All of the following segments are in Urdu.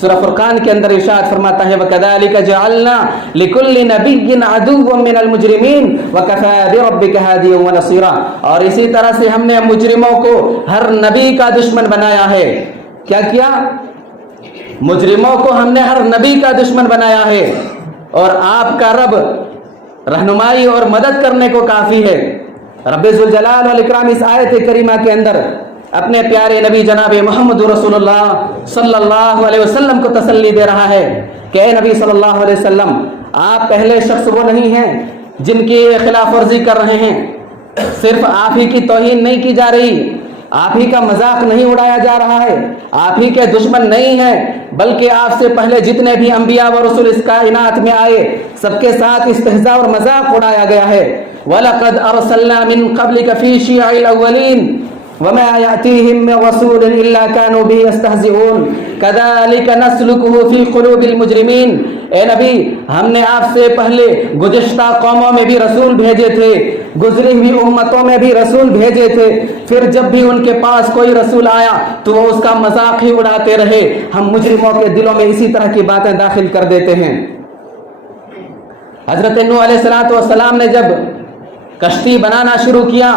سورہ فرقان کے اندر ارشاد فرماتا ہے وَكَذَلِكَ جَعَلْنَا لِكُلِّ نَبِيٍّ عَدُوًّا مِّنَ الْمُجْرِمِينَ وَكَفَىٰ بِرَبِّكَ هَادِيًا وَنَصِيرًا، اور اسی طرح سے ہم نے مجرموں کو ہر نبی کا دشمن بنایا ہے۔ کیا کیا؟ مجرموں کو ہم نے ہر نبی کا دشمن بنایا ہے، اور آپ کا رب رہنمائی اور مدد کرنے کو کافی ہے۔ رب ذوالجلال والاکرام اس آیت کریمہ کے اندر اپنے پیارے نبی جناب محمد رسول اللہ صلی اللہ علیہ وسلم کو تسلی دے رہا ہے کہ اے نبی صلی اللہ علیہ وسلم، آپ پہلے شخص وہ نہیں ہیں جن کی خلاف ورزی کر رہے ہیں۔ صرف آپ ہی کی توہین نہیں کی جا رہی، آپ ہی کا مذاق نہیں اڑایا جا رہا ہے، آپ ہی کے دشمن نہیں ہیں، بلکہ آپ سے پہلے جتنے بھی انبیاء و رسول اس کائنات میں آئے سب کے ساتھ استہزاء اور مذاق اڑایا گیا ہے۔ وَلَقَدْ أَرْسَلْنَا مِن قَبْلِكَ فِي شِيَعِ الْأَوَّلِينَ وَمَا يَأْتِيهِم مِّن رَّسُولٍ إِلَّا كَانُوا بِهِ يَسْتَهْزِئُونَ كَذَٰلِكَ نَسْلُكُهُ فِي قُلُوبِ الْمُجْرِمِينَ۔ اے نبی، ہم نے آپ سے پہلے گزشتہ قوموں میں بھی رسول بھیجے تھے، گزری ہوئی امتوں میں بھی رسول بھیجے تھے، پھر جب بھی ان کے پاس کوئی رسول آیا تو وہ اس کا مذاق ہی اڑاتے رہے۔ ہم مجرموں کے دلوں میں اسی طرح کی باتیں داخل کر دیتے ہیں۔ حضرت نوح علیہ السلام نے جب کشتی بنانا شروع کیا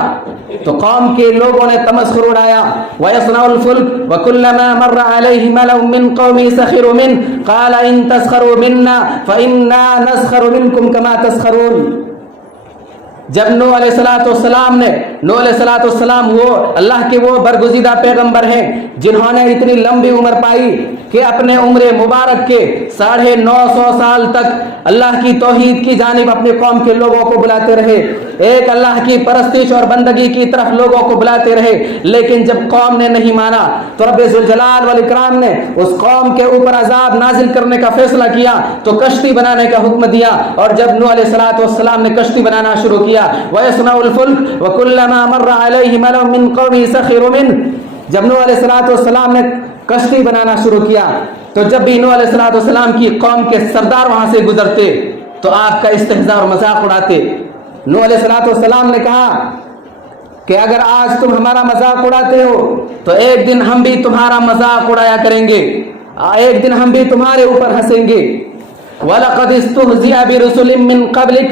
تو قوم کے لوگوں نے تمسخر اڑایا۔ وَيَصْنَعُ الْفُلْكَ وَكُلَّمَا مَرَّ عَلَيْهِ مَلَأٌ مِّن قَوْمِهِ سَخِرُوا مِنْهُ قَالَ إِن تَسْخَرُوا مِنَّا فَإِنَّا نَسْخَرُ مِنْكُمْ كَمَا تَسْخَرُونَ۔ جب نوح علیہ السلام وہ اللہ کے وہ برگزیدہ پیغمبر ہیں جنہوں نے اتنی لمبی عمر پائی کہ اپنے عمر مبارک کے 950 سال تک اللہ کی توحید کی جانب اپنے قوم کے لوگوں کو بلاتے رہے، ایک اللہ کی پرستش اور بندگی کی طرف لوگوں کو بلاتے رہے، لیکن جب قوم نے نہیں مانا تو رب ذوالجلال والاکرام نے اس قوم کے اوپر عذاب نازل کرنے کا فیصلہ کیا تو کشتی بنانے کا حکم دیا۔ اور جب نوح علیہ السلام نے کشتی بنانا شروع کیا وَيَصْنَعُ الْفُلْكَ وَكُلَّمَا مَرَّ عَلَيْهِ مَلَأٌ مِّن قَوْمِهِ سَخِرُوا مِنْهُ، جب نوح علیہ السلام نے کشتی بنانا شروع کیا تو جب بھی نوح علیہ السلام کی قوم کے سردار وہاں سے گزرتے تو آپ کا استہزاء اور مذاق اڑاتے۔ نوح علیہ السلام نے کہا کہ اگر آج تم ہمارا مذاق اڑاتے ہو تو ایک دن ہم بھی تمہارا مذاق اڑایا کریں گے، ایک دن ہم بھی تمہارے اوپر ہنسیں گے۔ وَلَقَدِ اسْتُهْزِئَ بِرُسُلٍ مِّن قَبْلِكَ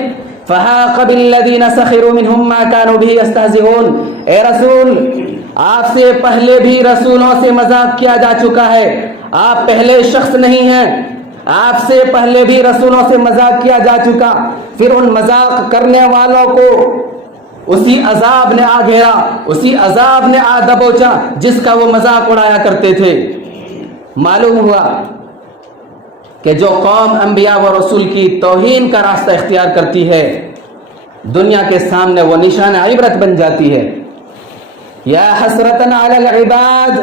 فَحَاقَ بِالَّذِينَ سَخِرُوا مِنْهُم مَّا كَانُوا بِهِ يَسْتَهْزِئُونَ۔ اے رسول، آپ سے پہلے بھی رسولوں سے مذاق کیا جا چکا ہے، آپ پہلے شخص نہیں ہیں، آپ سے پہلے بھی رسولوں سے مذاق کیا جا چکا، پھر ان مذاق کرنے والوں کو اسی عذاب نے آ گھیرا، اسی عذاب نے آ دبوچا جس کا وہ مذاق اڑایا کرتے تھے۔ معلوم ہوا کہ جو قوم انبیاء و رسول کی توہین کا راستہ اختیار کرتی ہے دنیا کے سامنے وہ نشان عبرت بن جاتی ہے۔ یا حسرتن علی العباد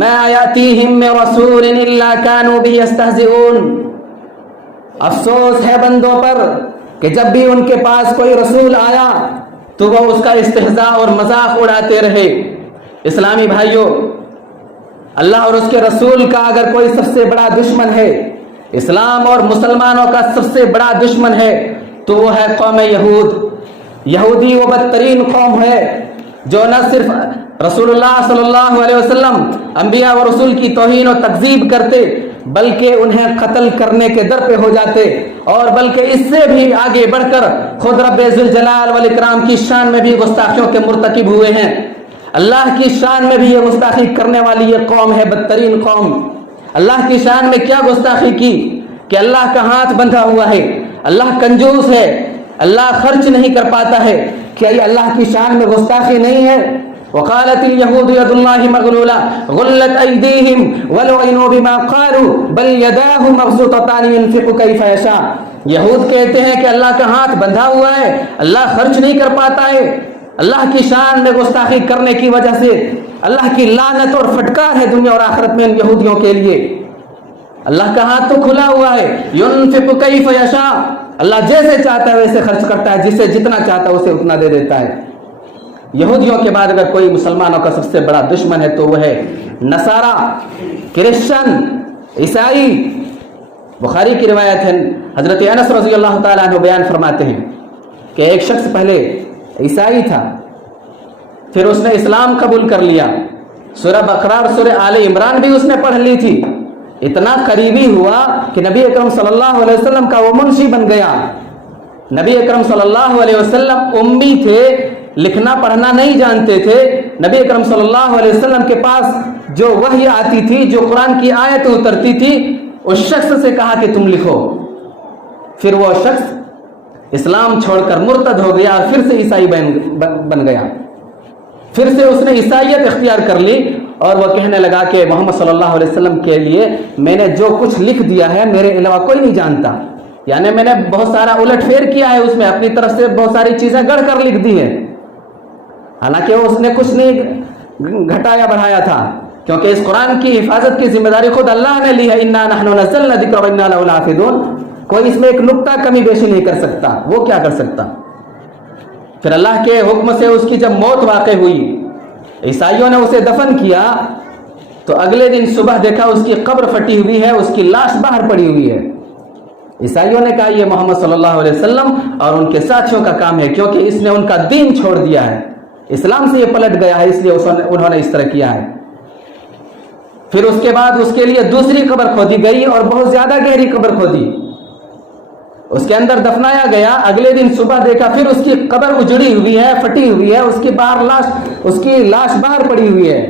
ما یاتیہم من رسول الا کانوا بہ یستہزئون۔ افسوس ہے بندوں پر کہ جب بھی ان کے پاس کوئی رسول آیا تو وہ اس کا استہزاء اور مذاق اڑاتے رہے۔ اسلامی بھائیوں، اللہ اور اس کے رسول کا اگر کوئی سب سے بڑا دشمن ہے، اسلام اور مسلمانوں کا سب سے بڑا دشمن ہے تو وہ ہے قوم یہود۔ یہودی وہ بدترین قوم ہے جو نہ صرف رسول اللہ صلی اللہ علیہ وسلم انبیاء و رسول کی توہین و تکذیب کرتے بلکہ انہیں قتل کرنے کے در پہ ہو جاتے، اور بلکہ اس سے بھی آگے بڑھ کر خود رب ذوالجلال والاکرام کی شان میں بھی گستاخیوں کے مرتکب ہوئے ہیں۔ اللہ کی شان میں بھی یہ گستاخی کرنے والی یہ قوم ہے بدترین قوم۔ اللہ کی شان میں کیا گستاخی کی کہ اللہ کا ہاتھ بندھا ہوا ہے، اللہ کنجوس ہے، اللہ خرچ نہیں کر پاتا ہے۔ کیا یہ اللہ کی شان میں گستاخی نہیں ہے؟ وقالت اليهود يد الله مغلولة غلت أيديهم ولعنوا بما قالوا بل يداه مبسوطتان ينفق كيف يشاء۔ یہود کہتے ہیں کہ اللہ کا ہاتھ بندھا ہوا ہے، اللہ خرچ نہیں کر پاتا ہے۔ اللہ کی شان میں گستاخی کرنے کی وجہ سے اللہ کی لعنت اور پھٹکار ہے دنیا اور آخرت میں ان یہودیوں کے لیے۔ اللہ کا ہاتھ تو کھلا ہوا ہے، ينفق كيف يشاء، اللہ جیسے چاہتا ہے ویسے خرچ کرتا ہے، جسے جتنا چاہتا ہے اسے اتنا دے دیتا ہے۔ یہودیوں کے بعد اگر کوئی مسلمانوں کا سب سے بڑا دشمن ہے تو وہ ہے نصارہ، کرسچن، عیسائی۔ بخاری کی روایت ہے، حضرت انس رضی اللہ تعالیٰ عنہ بیان فرماتے ہیں کہ ایک شخص پہلے عیسائی تھا، پھر اس نے اسلام قبول کر لیا، سورہ بقرہ اور سورہ آل عمران بھی اس نے پڑھ لی تھی، اتنا قریبی ہوا کہ نبی اکرم صلی اللہ علیہ وسلم کا وہ منشی بن گیا. نبی اکرم صلی اللہ علیہ وسلم امی تھے, لکھنا پڑھنا نہیں جانتے تھے. نبی اکرم صلی اللہ علیہ وسلم کے پاس جو وحی آتی تھی, جو قرآن کی آیت اترتی تھی, اس شخص سے کہا کہ تم لکھو. پھر وہ شخص اسلام چھوڑ کر مرتد ہو گیا اور پھر سے عیسائی بن گیا. پھر سے اس نے عیسائیت اختیار کر لی اور وہ کہنے لگا کہ محمد صلی اللہ علیہ وسلم کے لیے میں نے جو کچھ لکھ دیا ہے میرے علاوہ کوئی نہیں جانتا. یعنی میں نے بہت سارا الٹ پھیر کیا ہے, اس میں اپنی طرف سے بہت ساری چیزیں گڑھ کر لکھ دی ہے. حالانکہ اس نے کچھ نہیں گھٹایا بڑھایا تھا, کیونکہ اس قرآن کی حفاظت کی ذمہ داری خود اللہ نے لی ہے. انا نحن نزلنا الذکر وانا لہ لحافظون. کوئی اس میں ایک نقطہ کمی بیشی نہیں کر سکتا. وہ کیا کر سکتا؟ پھر اللہ کے حکم سے اس کی جب موت واقع ہوئی, عیسائیوں نے اسے دفن کیا, تو اگلے دن صبح دیکھا اس کی قبر پھٹی ہوئی ہے, اس کی لاش باہر پڑی ہوئی ہے. عیسائیوں نے کہا یہ محمد صلی اللہ علیہ وسلم اور ان کے ساتھیوں کا کام ہے, کیونکہ اس نے ان کا دین چھوڑ دیا ہے, اسلام سے یہ پلٹ گیا ہے, اس لیے انہوں نے اس طرح کیا ہے. پھر اس کے بعد اس کے لیے دوسری قبر کھودی گئی اور بہت زیادہ گہری قبر کھودی, اس کے اندر دفنایا گیا. اگلے دن صبح دیکھا پھر اس کی قبر اجڑی ہوئی ہے, پھٹی ہوئی ہے, اس کی لاش باہر پڑی ہوئی ہے.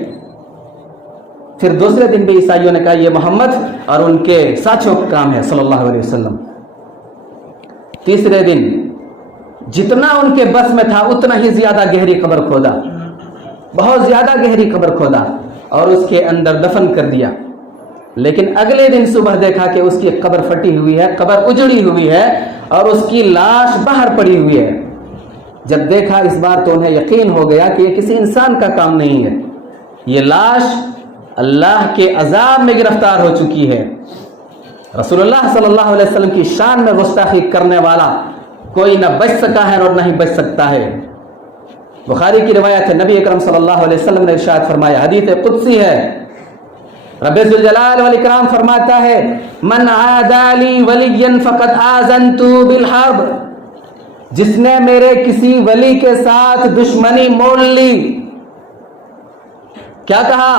پھر دوسرے دن بھی عیسائیوں نے کہا یہ محمد اور ان کے ساتھیوں کا کام ہے صلی اللہ علیہ وسلم. تیسرے دن جتنا ان کے بس میں تھا اتنا ہی زیادہ گہری قبر کھودا, بہت زیادہ گہری قبر کھودا اور اس کے اندر دفن کر دیا. لیکن اگلے دن صبح دیکھا کہ اس کی قبر پھٹی ہوئی ہے, قبر اجڑی ہوئی ہے اور اس کی لاش باہر پڑی ہوئی ہے. جب دیکھا اس بار تو انہیں یقین ہو گیا کہ یہ کسی انسان کا کام نہیں ہے, یہ لاش اللہ کے عذاب میں گرفتار ہو چکی ہے. رسول اللہ صلی اللہ علیہ وسلم کی شان میں گستاخی کرنے والا کوئی نہ بچ سکا ہے اور نہ ہی بچ سکتا ہے. بخاری کی روایت ہے, نبی اکرم صلی اللہ علیہ وسلم نے ارشاد فرمایا, حدیث قدسی ہے, رب ذوالجلال والاکرام فرماتا ہے من عادى لي وليا فقد آذنته بالحرب. جس نے میرے کسی ولی کے ساتھ دشمنی مول لی. کیا کہا؟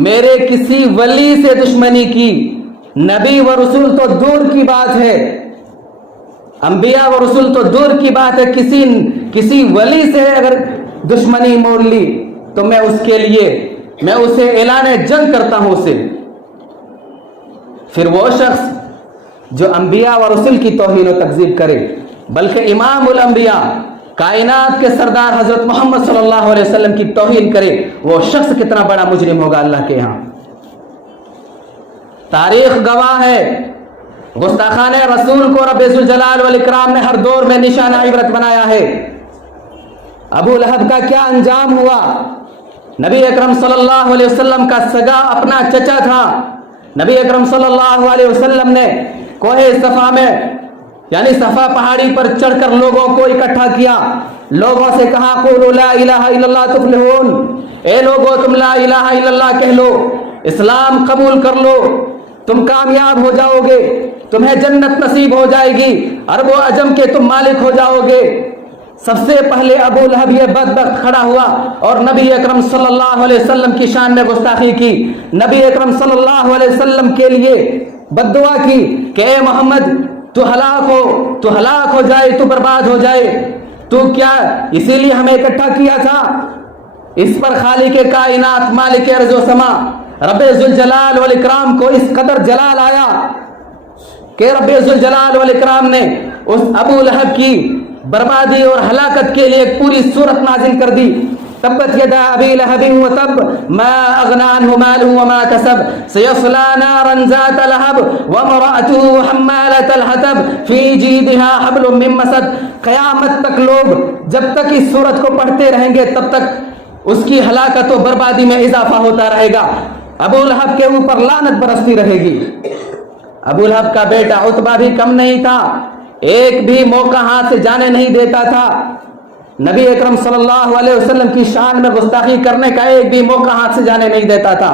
میرے کسی ولی سے دشمنی کی. نبی و رسول تو دور کی بات ہے, انبیاء و رسول تو دور کی بات ہے, کسی ولی سے اگر دشمنی مول لی تو میں اسے اعلان جنگ کرتا ہوں اسے. پھر وہ شخص جو انبیاء و رسول کی توہین و تکذیب کرے, بلکہ امام الانبیاء کائنات کے سردار حضرت محمد صلی اللہ علیہ وسلم کی توہین کرے, وہ شخص کتنا بڑا مجرم ہوگا اللہ کے یہاں. تاریخ گواہ ہے, گستاخان رسول کو رب ذوالجلال والاکرام نے ہر دور میں نشانہ عبرت بنایا ہے. ابو لہب کا کیا انجام ہوا؟ نبی اکرم صلی اللہ علیہ وسلم کا سگا اپنا چچا تھا. نبی اکرم صلی اللہ علیہ وسلم نے کوہ صفا میں یعنی صفا پہاڑی پر چڑھ کر لوگوں کو اکٹھا کیا, لوگوں سے کہا قولوا لا الہ الا اللہ تفلحون. اے لوگو تم لا الہ الا اللہ کہہ لو, اسلام قبول کر لو, تم کامیاب ہو جاؤ گے, تمہیں جنت نصیب ہو جائے گی, عرب و عجم کے تم مالک ہو جاؤ گے. سب سے پہلے ابو لہب یہ بدبخت کھڑا ہوا اور نبی اکرم صلی اللہ علیہ وسلم کی شان میں گستاخی کی. نبی اکرم صلی اللہ علیہ وسلم کے لیے بد دعا کی کہ اے محمد تو ہلاک ہو جائے, تو برباد ہو جائے. تو کیا اسی لیے ہمیں اکٹھا کیا تھا؟ اس پر خالق کائنات مالک ارض و سما رب ذوالجلال والاکرام کو اس قدر جلال آیا کہ رب ذوالجلال والاکرام نے اس ابو لہب کی بربادی اور ہلاکت کے لیے ایک پوری صورت نازل کر دی. تبت یدا ابی لہب وتب ما اغنى عنه ماله وما كسب سيصلى نارا ذات لهب وامرأته حمالة الحطب في جيدها حبل من مسد. قیامت تک لوگ جب تک اس سورت کو پڑھتے رہیں گے تب تک اس کی ہلاکت و بربادی میں اضافہ ہوتا رہے گا. ابو لہب کے اوپر لعنت برستی رہے گی. ابو لہب کا بیٹا عتبہ بھی کم نہیں تھا, ایک بھی موقع ہاتھ سے جانے نہیں دیتا تھا. نبی اکرم صلی اللہ علیہ وسلم کی شان میں گستاخی کرنے کا ایک بھی موقع ہاتھ سے جانے نہیں دیتا تھا.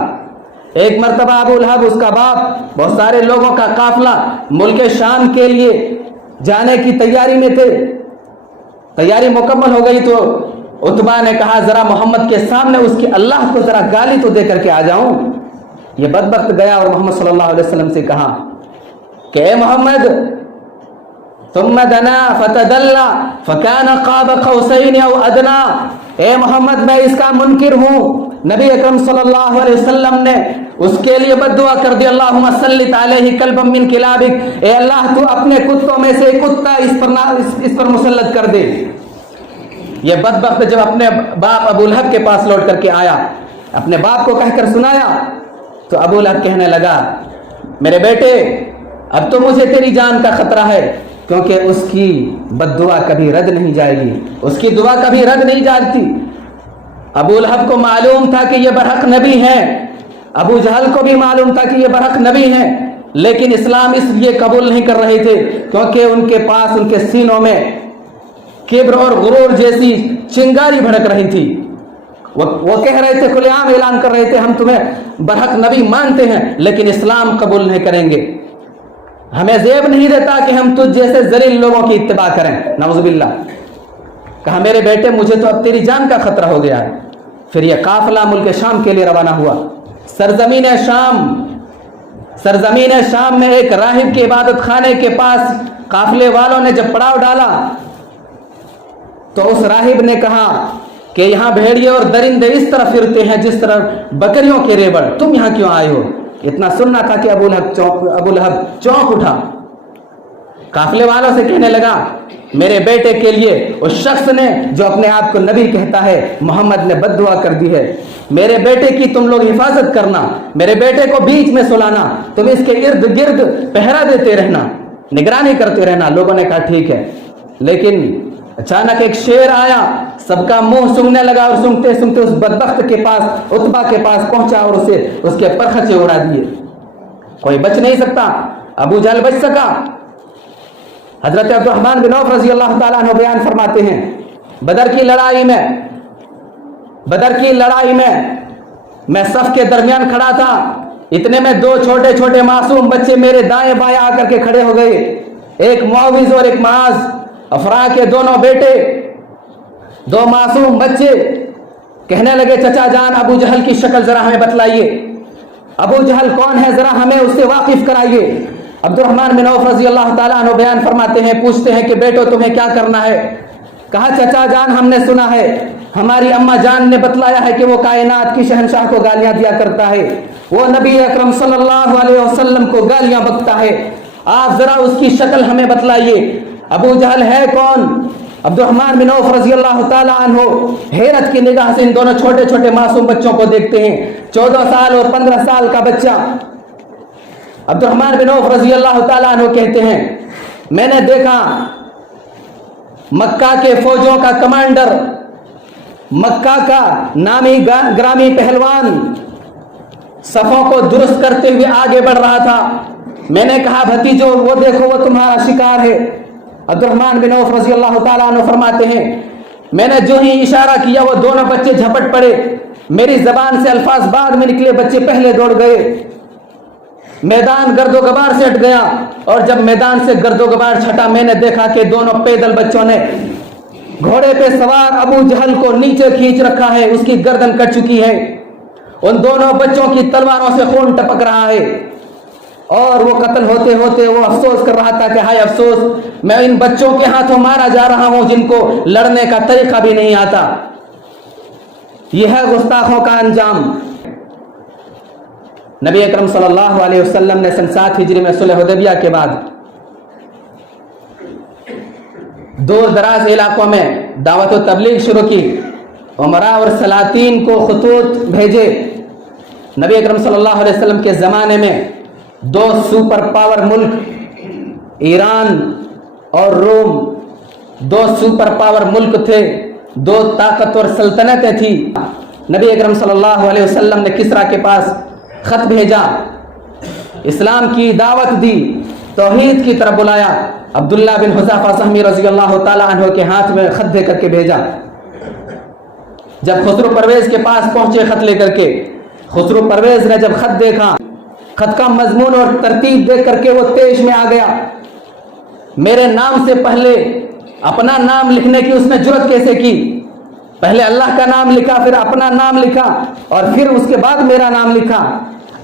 ایک مرتبہ ابو لہب, اس کا باپ, بہت سارے لوگوں کا قافلہ ملک شام کے لیے جانے کی تیاری میں تھے. تیاری مکمل ہو گئی تو عتبہ نے کہا ذرا محمد کے سامنے اس کے اللہ کو ذرا گالی تو دے کر کے آ جاؤں. یہ بدبخت گیا اور محمد صلی اللہ علیہ وسلم سے کہا کہ اے محمد ثم دنا فتدلى فكان قاب قوسين او ادنى، اے محمد میں اس کا منکر ہوں۔ نبی اکرم صلی اللہ علیہ وسلم نے اس کے لیے بد دعا کر دی، اللہم سلط علیہ کلبا من کلابک، اے اللہ تو اپنے کتوں میں سے کتا اس پر مسلط کر دے۔ یہ بدبخت جب اپنے باپ ابو لہب کے پاس لوٹ کر کے آیا، اپنے باپ کو کہہ کر سنایا، تو ابو لہب کہنے لگا میرے بیٹے اب تو مجھے تیری جان کا خطرہ ہے، کیونکہ اس کی بد دعا کبھی رد نہیں جائے گی، اس کی دعا کبھی رد نہیں جاتی۔ ابو لہب کو معلوم تھا کہ یہ برحق نبی ہیں، ابو جہل کو بھی معلوم تھا کہ یہ برحق نبی ہیں، لیکن اسلام اس لیے قبول نہیں کر رہے تھے کیونکہ ان کے پاس ان کے سینوں میں کبر اور غرور جیسی چنگاری بھڑک رہی تھی۔ وہ کہہ رہے تھے، کھلے عام اعلان کر رہے تھے ہم تمہیں برحق نبی مانتے ہیں لیکن اسلام قبول نہیں کریں گے، ہمیں زیب نہیں دیتا کہ ہم تجھ جیسے ذلیل لوگوں کی اتباع کریں۔ نعوذ باللہ۔ کہا میرے بیٹے مجھے تو اب تیری جان کا خطرہ ہو گیا ہے۔ پھر یہ قافلہ ملک شام کے لیے روانہ ہوا۔ سرزمین شام میں ایک راہب کے عبادت خانے کے پاس قافلے والوں نے جب پڑاؤ ڈالا تو اس راہب نے کہا کہ یہاں بھیڑیے اور درندے اس طرح پھرتے ہیں جس طرح بکریوں کے ریبڑ، تم یہاں کیوں آئے ہو؟ اتنا سننا تھا کہ ابو لہب چونک اٹھا، قافلے والوں سے کہنے لگا میرے بیٹے کے لیے اس شخص نے جو اپنے آپ کو نبی کہتا ہے محمد نے بد دعا کر دی ہے، میرے بیٹے کی تم لوگ حفاظت کرنا، میرے بیٹے کو بیچ میں سلانا، تم اس کے ارد گرد پہرا دیتے رہنا، نگرانی کرتے رہنا۔ لوگوں نے کہا ٹھیک ہے، لیکن اچانک ایک شیر آیا، سب کا منہ سونگنے لگا اور سونگتے سونگتے اس بدبخت کے پاس، عتبہ کے پاس پہنچا اور اسے اس کے پرخچے اڑا دیے۔ کوئی بچ نہیں سکتا، ابو جہل بچ سکا۔ حضرت عبد الرحمن بن عوف رضی اللہ تعالیٰ عنہ بیان فرماتے ہیں بدر کی لڑائی میں میں صف کے درمیان کھڑا تھا، اتنے میں دو چھوٹے چھوٹے معصوم بچے میرے دائیں بائیں آ کر کے کھڑے ہو گئے، ایک معوذ اور ایک معاذ، افرا کے دونوں بیٹے، دو معصوم بچے۔ کہنے لگے چچا جان ابو جہل کی شکل ذرا ہمیں بتلائیے، ابو جہل کون ہے ذرا ہمیں اس سے واقف کرائیے۔ عبد الرحمن بن عوف رضی اللہ تعالیٰ عنہ بیان فرماتے ہیں، پوچھتے ہیں کہ بیٹو تمہیں کیا کرنا ہے؟ کہا چچا جان ہم نے سنا ہے ہماری اماں جان نے بتلایا ہے کہ وہ کائنات کی شہنشاہ کو گالیاں دیا کرتا ہے، وہ نبی اکرم صلی اللہ علیہ وسلم کو گالیاں بکتا ہے، آپ ذرا اس کی شکل ہمیں بتلائیے، ابو جہل ہے کون؟ عبد الرحمن بن عوف رضی اللہ تعالیٰ عنہ حیرت کی نگاہ سے ان دونوں چھوٹے چھوٹے معصوم بچوں کو دیکھتے ہیں، 14 سال اور 15 سال کا بچہ۔ عبد الرحمن بن عوف رضی اللہ تعالیٰ عنہ کہتے ہیں میں نے دیکھا مکہ کے فوجوں کا کمانڈر، مکہ کا نامی گرامی پہلوان صفوں کو درست کرتے ہوئے آگے بڑھ رہا تھا۔ میں نے کہا بھتیجو وہ دیکھو وہ تمہارا شکار ہے۔ عبد الرحمن بن عوف رضی اللہ تعالیٰ عنہ فرماتے ہیں میں نے جو ہی اشارہ کیا وہ دونوں بچے جھپٹ پڑے، میری زبان سے الفاظ بعد میں نکلے، بچے پہلے دوڑ گئے، میدان گرد و غبار سے ہٹ گیا، اور جب میدان سے گرد و غبار چھٹا میں نے دیکھا کہ دونوں پیدل بچوں نے گھوڑے پہ سوار ابو جہل کو نیچے کھینچ رکھا ہے، اس کی گردن کٹ چکی ہے، ان دونوں بچوں کی تلواروں سے خون ٹپک رہا ہے، اور وہ قتل ہوتے ہوتے وہ افسوس کر رہا تھا کہ ہائے افسوس میں ان بچوں کے ہاتھوں مارا جا رہا ہوں جن کو لڑنے کا طریقہ بھی نہیں آتا۔ یہ ہے گستاخوں کا انجام۔ نبی اکرم صلی اللہ علیہ وسلم نے سن 7 ہجری میں صلح حدیبیہ کے بعد دور دراز علاقوں میں دعوت و تبلیغ شروع کی، امراء اور سلاطین کو خطوط بھیجے۔ نبی اکرم صلی اللہ علیہ وسلم کے زمانے میں 2 سپر پاور ملک ایران اور روم 2 سپر پاور ملک تھے، 2 طاقتور سلطنتیں تھیں۔ نبی اکرم صلی اللہ علیہ وسلم نے کسریٰ کے پاس خط بھیجا، اسلام کی دعوت دی، توحید کی طرف بلایا۔ عبداللہ بن حذافہ سہمی رضی اللہ تعالیٰ عنہ کے ہاتھ میں خط دے کر کے بھیجا۔ جب خسرو پرویز کے پاس پہنچے خط لے کر کے، خسرو پرویز نے جب خط دیکھا، خط کا مضمون اور ترتیب دیکھ کر کے وہ تیش میں آ گیا۔ میرے نام سے پہلے اپنا نام لکھنے کی اس نے جرت کیسے کی؟ پہلے اللہ کا نام لکھا، پھر اپنا نام لکھا، اور پھر اس کے بعد میرا نام لکھا۔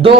2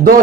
2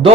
2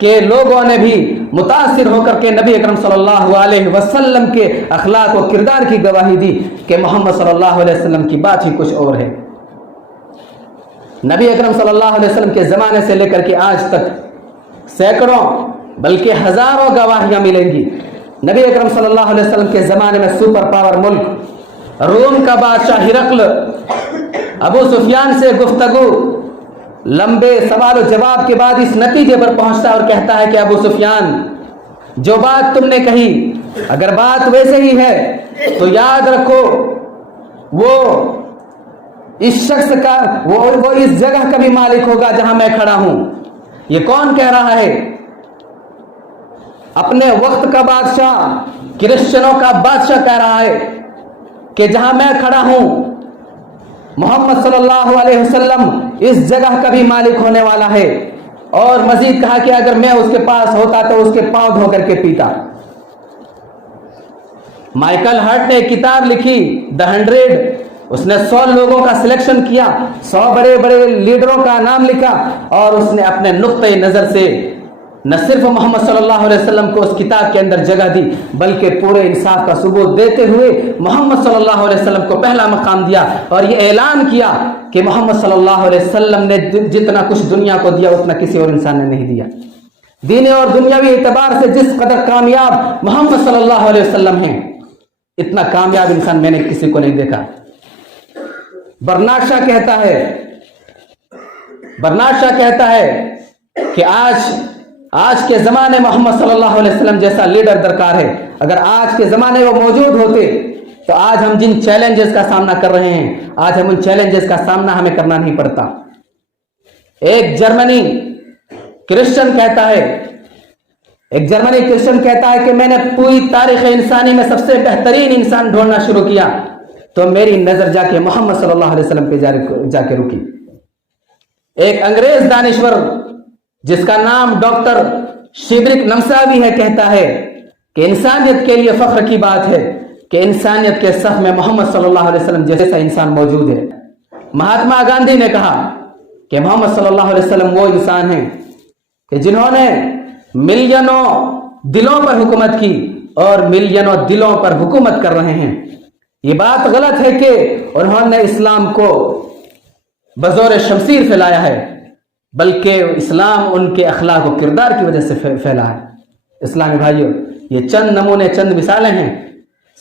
کہ لوگوں نے بھی متاثر ہو کر کے نبی اکرم صلی اللہ علیہ وسلم کے اخلاق و کردار کی گواہی دی کہ محمد صلی اللہ علیہ وسلم کی بات ہی کچھ اور ہے۔ نبی اکرم صلی اللہ علیہ وسلم کے زمانے سے لے کر کے آج تک سینکڑوں بلکہ ہزاروں گواہیاں ملیں گی۔ نبی اکرم صلی اللہ علیہ وسلم کے زمانے میں سپر پاور ملک روم کا بادشاہ ہرقل ابو سفیان سے گفتگو لمبے سوال و جواب کے بعد اس نتیجے پر پہنچتا ہے اور کہتا ہے کہ ابو سفیان، جو بات تم نے کہی اگر بات ویسے ہی ہے تو یاد رکھو وہ اس شخص کا وہ اس جگہ کا بھی مالک ہوگا جہاں میں کھڑا ہوں۔ یہ کون کہہ رہا ہے؟ اپنے وقت کا بادشاہ، کرسچنوں کا بادشاہ کہہ رہا ہے کہ جہاں میں کھڑا ہوں محمد صلی اللہ علیہ وسلم اس جگہ کا بھی مالک ہونے والا ہے، اور مزید کہا کہ اگر میں اس کے پاس ہوتا تو اس کے پاؤں دھو کر کے پیتا۔ مائیکل ہارٹ نے ایک کتاب لکھی The 100، اس نے 100 لوگوں کا سلیکشن کیا، 100 بڑے بڑے لیڈروں کا نام لکھا، اور اس نے اپنے نقطۂ نظر سے نہ صرف محمد صلی اللہ علیہ وسلم کو اس کتاب کے اندر جگہ دی بلکہ پورے انصاف کا ثبوت دیتے ہوئے محمد صلی اللہ علیہ وسلم کو پہلا مقام دیا، اور یہ اعلان کیا کہ محمد صلی اللہ علیہ وسلم نے جتنا کچھ دنیا کو دیا اتنا کسی اور انسان نے نہیں دیا۔ دینی اور دنیاوی اعتبار سے جس قدر کامیاب محمد صلی اللہ علیہ وسلم ہیں، اتنا کامیاب انسان میں نے کسی کو نہیں دیکھا۔ برنارڈ شاہ کہتا ہے کہ آج کے زمانے محمد صلی اللہ علیہ وسلم جیسا لیڈر درکار ہے۔ اگر آج کے زمانے وہ موجود ہوتے تو آج ہم جن چیلنجز کا سامنا کر رہے ہیں، آج ہم ان چیلنجز کا سامنا ہمیں کرنا نہیں پڑتا۔ ایک جرمنی کرسچن کہتا ہے کہ میں نے پوری تاریخ انسانی میں سب سے بہترین انسان ڈھونڈنا شروع کیا تو میری نظر جا کے محمد صلی اللہ علیہ وسلم پہ جا کے رکی۔ ایک انگریز دانشور جس کا نام ڈاکٹر شیبرک نمساوی ہے کہتا ہے کہ انسانیت کے لیے فخر کی بات ہے کہ انسانیت کے صف میں محمد صلی اللہ علیہ وسلم جیسا انسان موجود ہے۔ مہاتما گاندھی نے کہا کہ محمد صلی اللہ علیہ وسلم وہ انسان ہیں کہ جنہوں نے ملینوں دلوں پر حکومت کی اور ملینوں دلوں پر حکومت کر رہے ہیں۔ یہ بات غلط ہے کہ انہوں نے اسلام کو بزور شمشیر پھیلایا ہے، بلکہ اسلام ان کے اخلاق و کردار کی وجہ سے پھیلا ہے۔ اسلامی بھائیوں، یہ چند نمونے، چند مثالیں ہیں،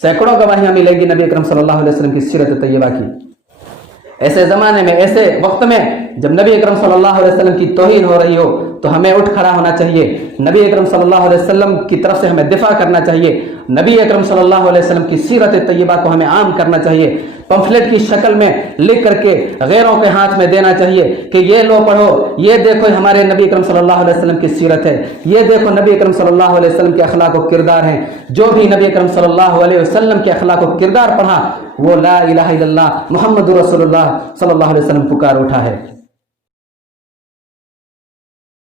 سینکڑوں گواہیاں ملیں گی نبی اکرم صلی اللہ علیہ وسلم کی سیرت طیبہ کی۔ ایسے زمانے میں، ایسے وقت میں جب نبی اکرم صلی اللہ علیہ وسلم کی توہین ہو رہی ہو تو ہمیں اٹھ کھڑا ہونا چاہیے، نبی اکرم صلی اللہ علیہ وسلم کی طرف سے ہمیں دفاع کرنا چاہیے، نبی اکرم صلی اللہ علیہ وسلم کی سیرت طیبہ کو ہمیں عام کرنا چاہیے، پمفلٹ کی شکل میں لکھ کر کے غیروں کے ہاتھ میں دینا چاہیے کہ یہ لو پڑھو، یہ دیکھو ہمارے نبی اکرم صلی اللہ علیہ وسلم کی سیرت ہے، یہ دیکھو نبی اکرم صلی اللہ علیہ وسلم کے اخلاق و کردار ہیں۔ جو بھی نبی اکرم صلی اللہ علیہ وسلم کے اخلاق و کردار پڑھا وہ لا الہ الا اللہ محمد رسول اللہ صلی اللہ علیہ وسلم پکار اٹھا ہے۔